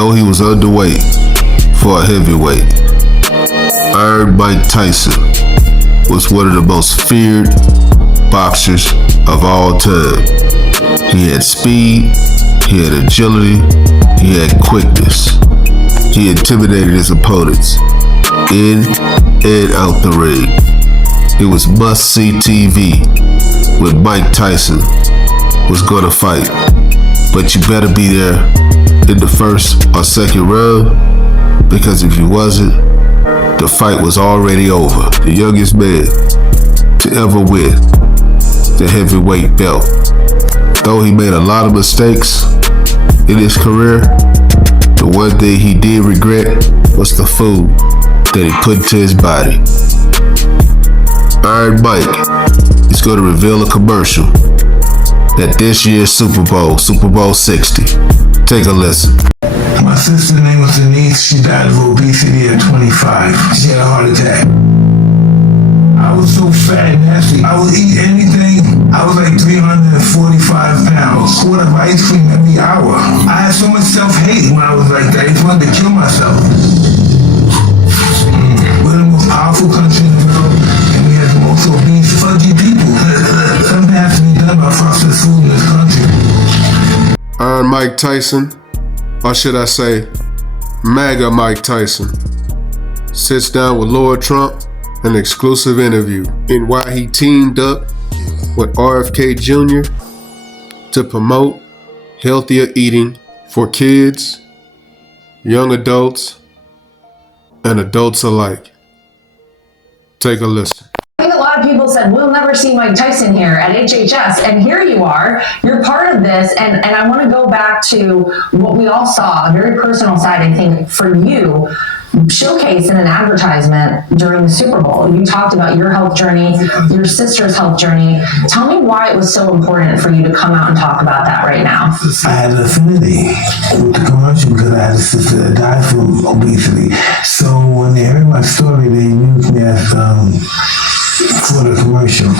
though he was underweight for a heavyweight. Iron Mike Tyson was one of the most feared boxers of all time. He had speed, he had agility, he had quickness. He intimidated his opponents in and out the ring. It was must-see TV when Mike Tyson was gonna fight. But you better be there in the first or second round, because if you wasn't, the fight was already over. The youngest man to ever win the heavyweight belt. Though he made a lot of mistakes in his career, the one thing he did regret was the food that he put into his body. Iron Mike is going to reveal a commercial at this year's Super Bowl, Super Bowl 60. Take a listen. My sister's name was Denise. She died of obesity at 25. She had a heart attack. I was so fat and nasty. I would eat anything. I was like 345 pounds. Quart of ice cream every hour. I had so much self-hate when I was like that. I just wanted to kill myself. We're the most powerful country in the world, and we have the most obese, fudgy people. Something has to be done about processed food in this country. Iron Mike Tyson, or should I say, MAGA Mike Tyson, sits down with Lara Trump, an exclusive interview in why he teamed up with RFK Jr. to promote healthier eating for kids, young adults, and adults alike. Take a listen. I think a lot of people said, we'll never see Mike Tyson here at HHS, and here you are, you're part of this, and I want to go back to what we all saw, a very personal side, I think, for you, showcased in an advertisement during the Super Bowl. You talked about your health journey, your sister's health journey. Tell me why it was so important for you to come out and talk about that right now. I had an affinity with the commercial because I had a sister that died from obesity. So when they heard my story, they used me as for the commercial,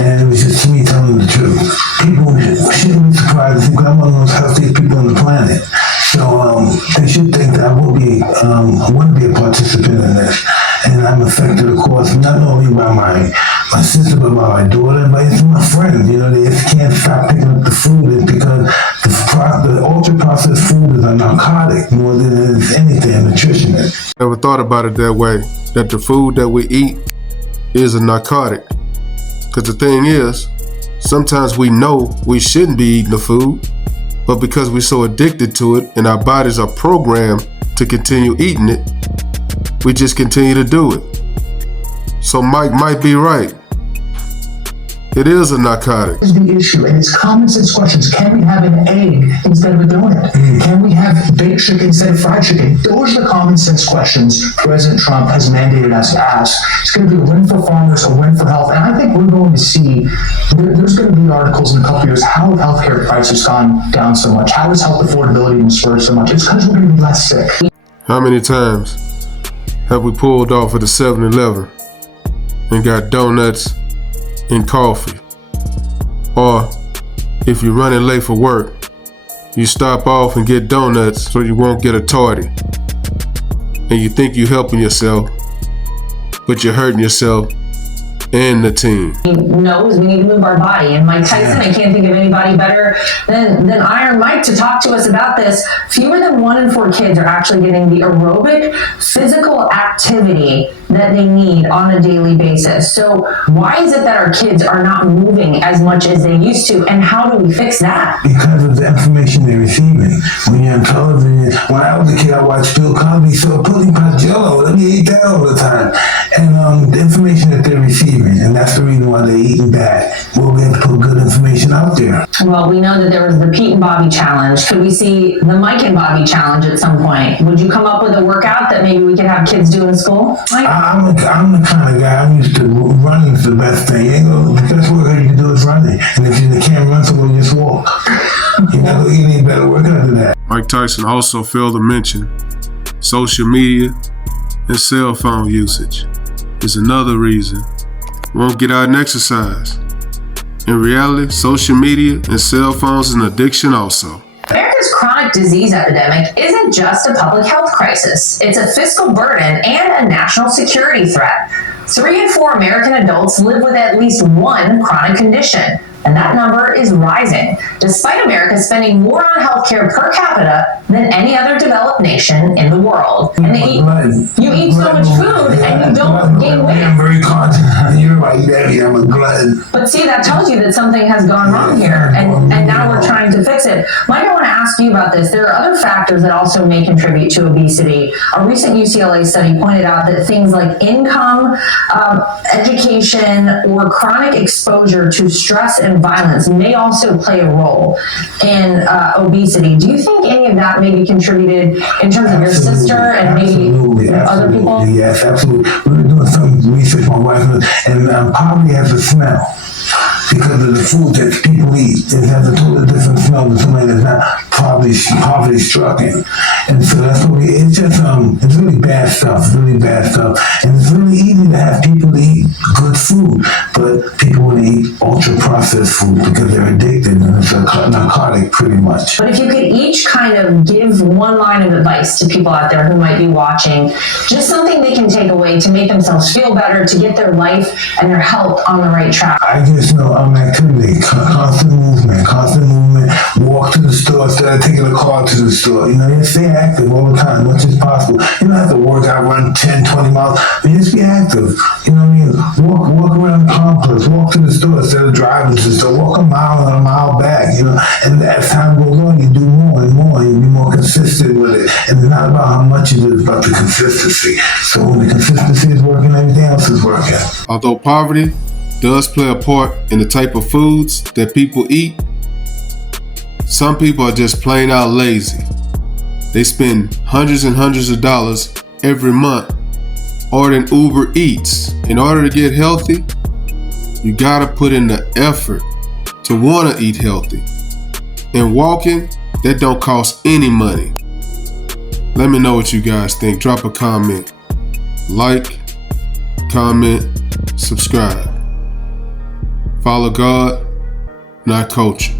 and it was just me telling the truth. People shouldn't be surprised to think I'm one of the most healthiest people on the planet. So they should think that I want to be a participant in this, and I'm affected, of course, not only by my sister, but by my daughter, but it's my friends. You know, they just can't stop picking up the food. It's because the ultra-processed food is a narcotic more than it is anything, a nutritionist. Never thought about it that way, that the food that we eat is a narcotic. Because the thing is, sometimes we know we shouldn't be eating the food, but because we're so addicted to it and our bodies are programmed to continue eating it, we just continue to do it. So Mike might be right. It is a narcotic. Is the issue, and it's common sense questions. Can we have an egg instead of a donut? Can we have baked chicken instead of fried chicken? Those are the common sense questions President Trump has mandated us to ask. It's going to be a win for farmers, a win for health, and I think we're going to see, there's going to be articles in a couple of years, how have healthcare prices gone down so much? How has health affordability been spurred so much? It's because we're going to be less sick. How many times have we pulled off at the 7-Eleven and got donuts and coffee? Or if you're running late for work, you stop off and get donuts so you won't get a tardy. And you think you're helping yourself, but you're hurting yourself and the team. He knows we need to move our body, and Mike Tyson, I can't think of anybody better than Iron Mike to talk to us about this. Fewer than 1 in 4 kids are actually getting the aerobic physical activity that they need on a daily basis. So why is it that our kids are not moving as much as they used to, and how do we fix that? Because of the information they're receiving. When you're on television, when I was a kid, I watched Bill Cosby, so pudding pot jello, let me eat that all the time. And the information that they're receiving, and that's the reason why they're eating bad. Well, we have to put good information out there. Well, we know that there was the Pete and Bobby challenge. Could we see the Mike and Bobby challenge at some point? Would you come up with a workout that maybe we could have kids do in school? I'm the kind of guy, I'm used to running's the best thing. The best workout you can do is running. And if you can't run somewhere, just walk. You need better workout than that. Mike Tyson also failed to mention social media and cell phone usage is another reason we won't get out and exercise. In reality, social media and cell phones is an addiction also. America's America's chronic disease epidemic isn't just a public health crisis. It's a fiscal burden and a national security threat. 3 in 4 American adults live with at least one chronic condition, and that number is rising, despite America spending more on healthcare per capita than any other developed nation in the world. And you eat so much food and you don't gain weight. I'm very conscious. You're right, Daddy. I'm a glutton. But see, that tells you that something has gone wrong here, and now we're trying to fix it. Mike, I want to ask you about this. There are other factors that also may contribute to obesity. A recent UCLA study pointed out that things like income, education, or chronic exposure to stress and violence may also play a role in obesity. Do you think any of that maybe contributed in terms of your sister and maybe other people? Yes, absolutely. We were doing some research, my wife, and poverty has a smell because of the food that people eat. It has a totally different smell than somebody that's not poverty stricken. And so that's what it's just, it's really bad stuff, really bad stuff. And it's really easy to have people eat good food, but people want to eat ultra processed food because they're addicted and it's a narcotic pretty much. But if you could each kind of give one line of advice to people out there who might be watching, just something they can take away to make themselves feel better, to get their life and their health on the right track. I just know activity, constant movement, walk to the store instead of taking a car to the store. Just stay active all the time, much as possible. You don't have to work out, run 10, 20 miles, but just be active. You know what I mean? Walk around the complex, walk to the store instead of driving to the store, walk a mile and a mile back, and as time goes on, you do more and more, you'll be more consistent with it. And it's not about how much you do, it's about the consistency. So when the consistency is working, everything else is working. Although poverty does play a part in the type of foods that people eat, some people are just plain out lazy. They spend hundreds and hundreds of dollars every month ordering Uber Eats. In order to get healthy, you gotta put in the effort to wanna eat healthy. And walking, that don't cost any money. Let me know what you guys think. Drop a comment. Like, comment, subscribe. Follow God, not culture.